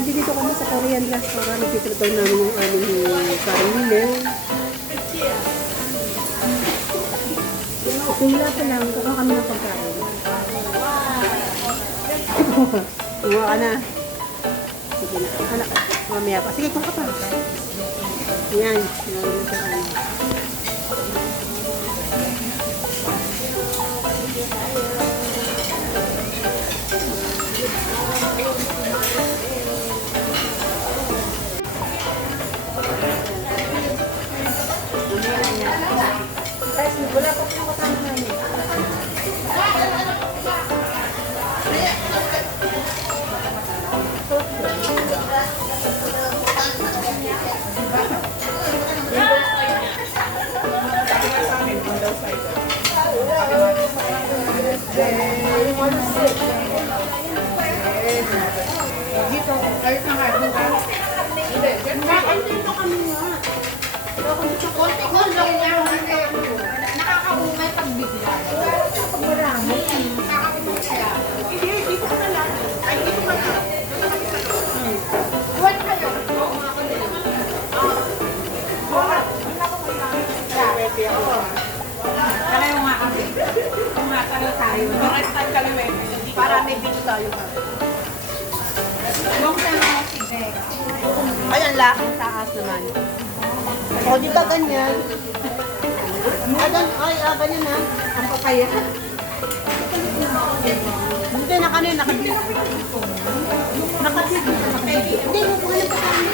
Nandito kami sa Korean restaurant. Dito daw namin yung aming sarili. Pila pa lang. Kuha kami ng pagkain. Kuha ka na. Sige na. Anak, mamaya pa. Sige, kuha ka pa. Yan. Wala pa yung kasama namin. Dito, ayos na nga. Hindi, dito kami nga. Konti-konti lang niya. Nakakaumay pag bigla. Pag marami. Nakakaumay kaya. Hindi, dito ka lang. Ay, dito ka lang. Huwag kayo. Oo, ako din. Buhat. Pwede ako. Kalayo nga kami. Kumakalaw tayo. Marestan kami, para may dito tayo. Yung sa mga sigay. Ayan lang. Taas naman. O, dito ganyan. Ganyan na. Ang papaya. Hindi, nakano, nakabili. Nakabili. Hindi, huwag na pa kami.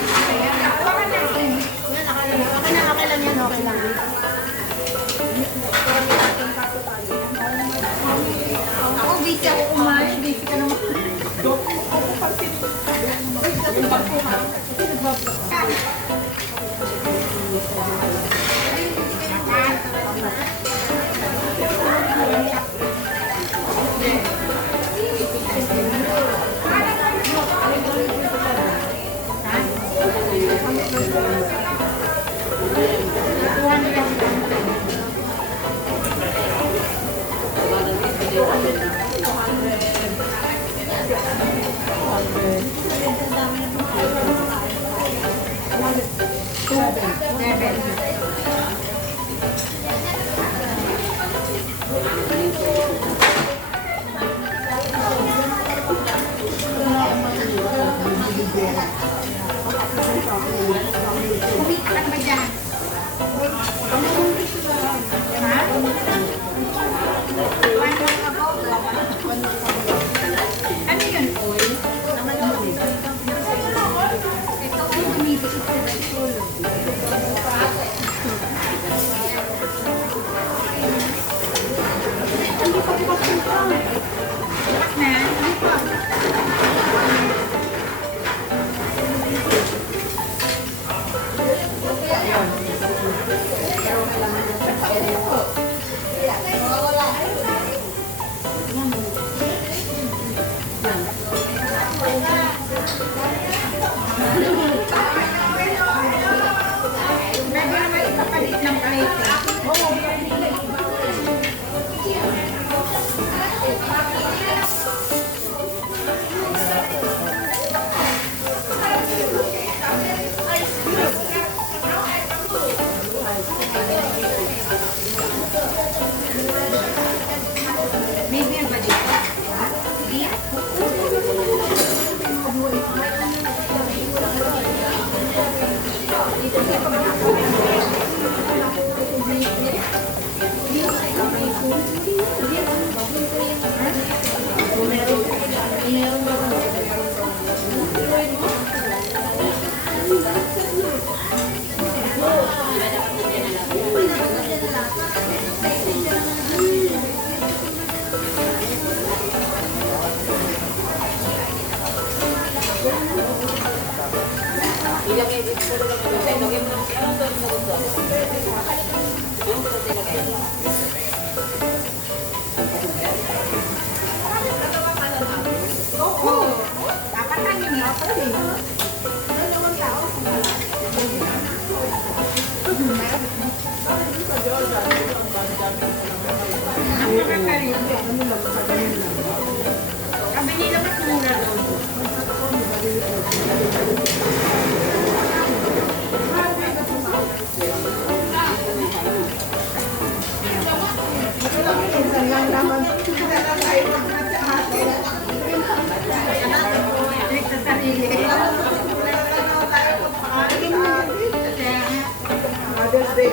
Okay lang yan, okay lang. Ako, busy ako kumain. Busy ka naman. Kami nila mas mura doon. Pili. Mother's Day.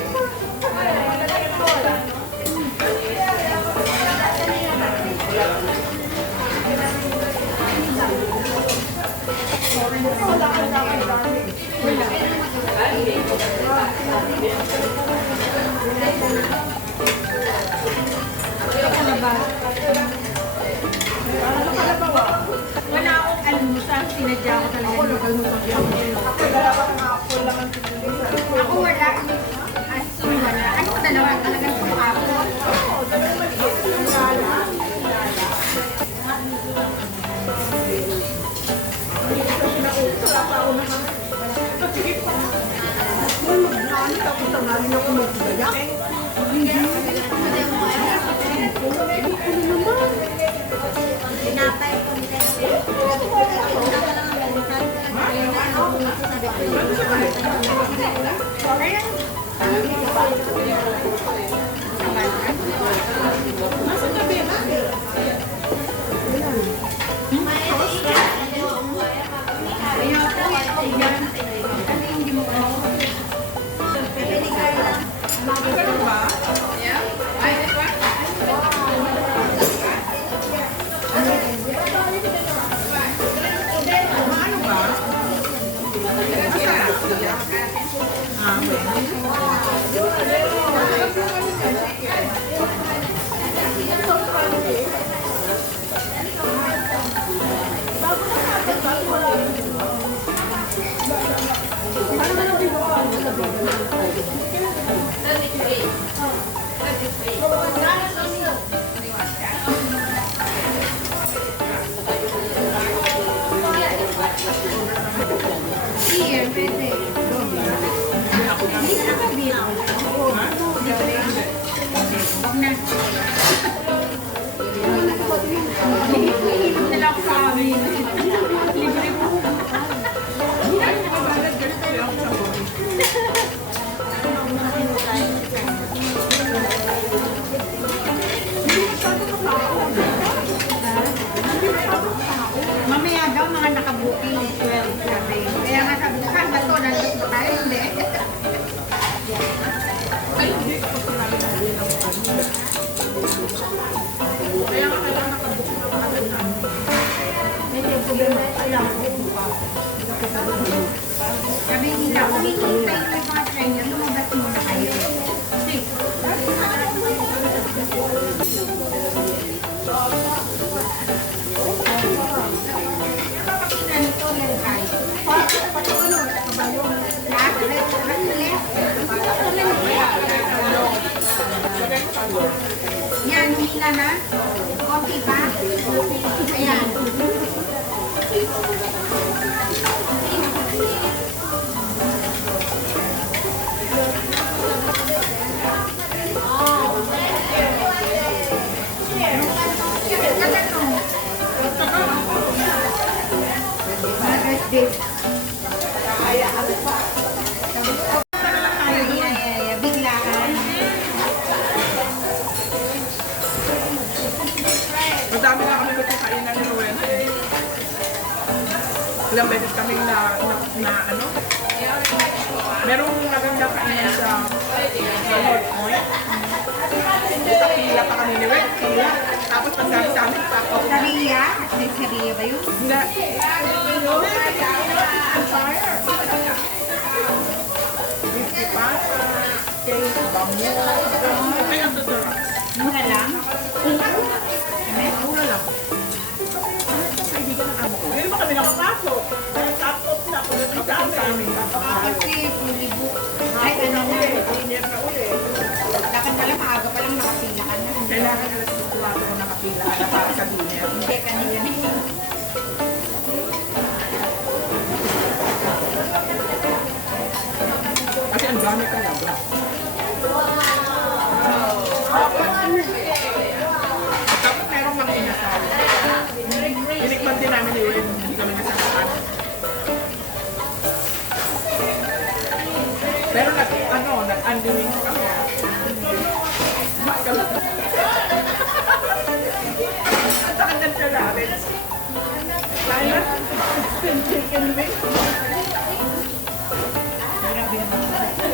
Wala akong almusal. Sinadya ko talaga. Ako wala. Asun wala. Ano ko dalawa? Talagang kumapon. Here, pwede. Hindi ka nakabit. Huwag na. Hilip nila ako sa amin. Libre po. Mamaya daw mga nakabuking 12 sabi. Kaya nga sabi ko, ba ito? Nandun ba tayo? Hindi. Kaya nga kailangan nakabuking na makagad na. Sabi nila, kung hinihintay mo yung mga train nyo, lumabas muna kayo. Kasi, yan, humila na. Konti pa. Ayan. Biglaan. Madami na kami gusto kainan ni Rowena eh. Ilang beses kami na ano, merong maganda kainan sa North Point. Pila pa kami ni Red, pila. Tapos pagsabi sa amin, tapos Saria? May saria ba yun? hindi. Cake, bambu. Ay, ang sarap. Mura lang? Mura lang. Kaibigan ng amo ko. Hindi ba kami nakapasok? Tapos na, pagdating sa amin. Kasi, libo. Ay, ano na. Inip na uli. Dapat pala maaga pa lang nakapila ka na. Kailangan nila sa kuwato ko nakapila na para sa dinner. Hindi, kanina. Kasi ang dami talaga. Tapos meron mga inasal. Inikman din namin yun, hindi kami nasakaan. Pero nag-undoing kami. Makalat. Ang takan ng chalarit. Kaya? Chicken wings.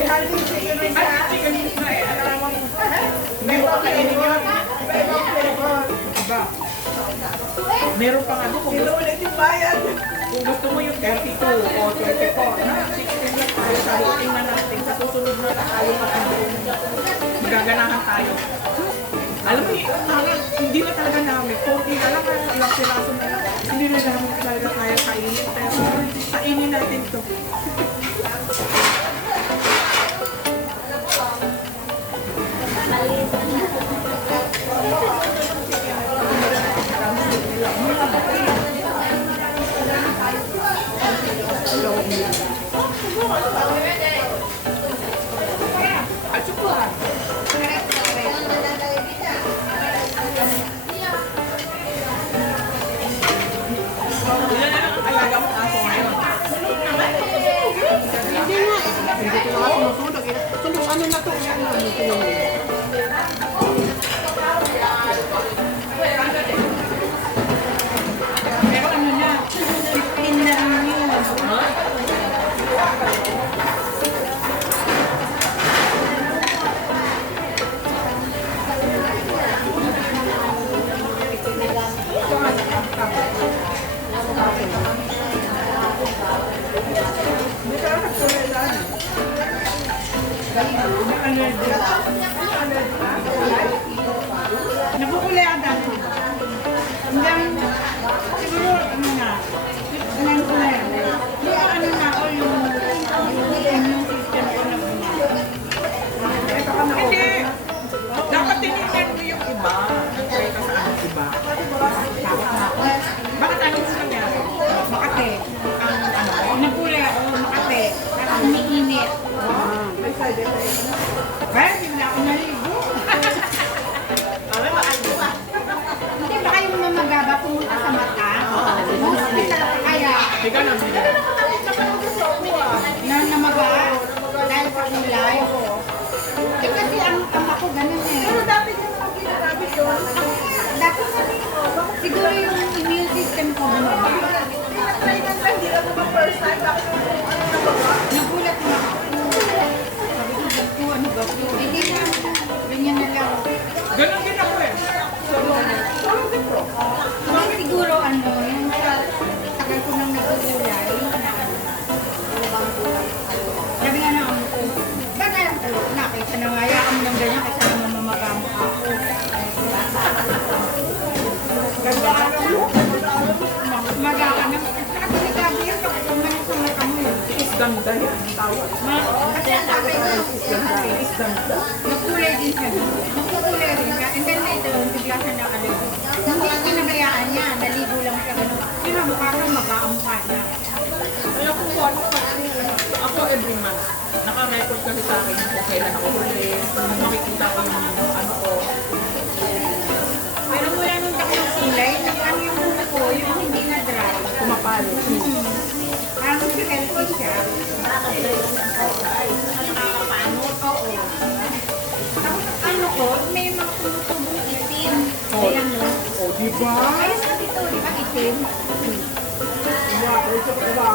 Haring chicken wings Ay, ha? chicken wings na eh. Alam mo, hindi mo kakainin yun. Ibang flavor. Aba, meron pang ano kung gusto, Inulit yung bayad. kung gusto mo yung 32 o 24 na 16 lang tayo tayo. Tingnan natin sa susunod na tayo magaganahan tayo. Alam mo, hindi na talaga namin. 40 na lang, ilang piraso na lang. Hindi na namin talaga kaya kainin. Pero kainin natin ito. At sukuhan. Ilan na lang ang alaga mong aso ngayon? Hindi nga. Hindi ko na sinusunog. Sunog ano na to? Yan na. Pero ano na, 15 na rin yun. Hindi ka lang nagkulay lang. Nakukulay ang dati. Hanggang, siguro, ano na, anong kulay. Yung ano na ako, yung immune system ko na Hindi. Dapat tinignan mo yung iba. Try ka sa anong iba. Bakit anong gusto niya? Makate. Ang ano? Nakulay ako, makate. Parang umiinit. May side effect. Kaya hindi na ako naligo. Alam mo, ano ba? Hindi, baka yung mamagaba pumunta sa mata. Kaya, Ikaw na, Mila. na namaga, dahil sa kulay. Eh kasi ang ako ganun eh. Pero dati niya naman ginamit yun. Dapat siguro yung immune system ko bumaba. Try na lang. Hindi na naman first time. Bakit ano nagawa? Nagulat na ako. Sabi ko, bato, ano ba? Hindi na, ganyan na lang. Ganon din ako eh. Kasi siguro ano, yung tagal ko nang nagugulay. Sabi nga na ako, ba't na lang talo? Nakita na nga, yakam ng ganyan kasi naman mamagamo ako. Ganda ka ng look. Maga ka na. Saka delikado yan pag umalis sa mata mo. Is ganda yan. Tawag. Kasi ang sabi ko, Is ganda. nakulay din siya. Nakulay rin siya. And then later, bigla siya nakaligo. Hindi pinabayaan niya. Naligo lang siya gano'n. Kinamukha ka, mag-aamukha niya. Kaya kung ano, ako every month, naka-record kasi sa akin kung kailan ako huli, kung makikita ko yung ano ko. Pero mula nung tatlong kulay, ano yung buko ko, yung hindi na dry. Kumapalo. Parang healthy siya. Nakakapaano? Oo. Tapos ano ko, may mga tumutubong itim. Oh. Ayan no. O, diba? Ayun na dito, di ba itim? Wow, ito ka ba?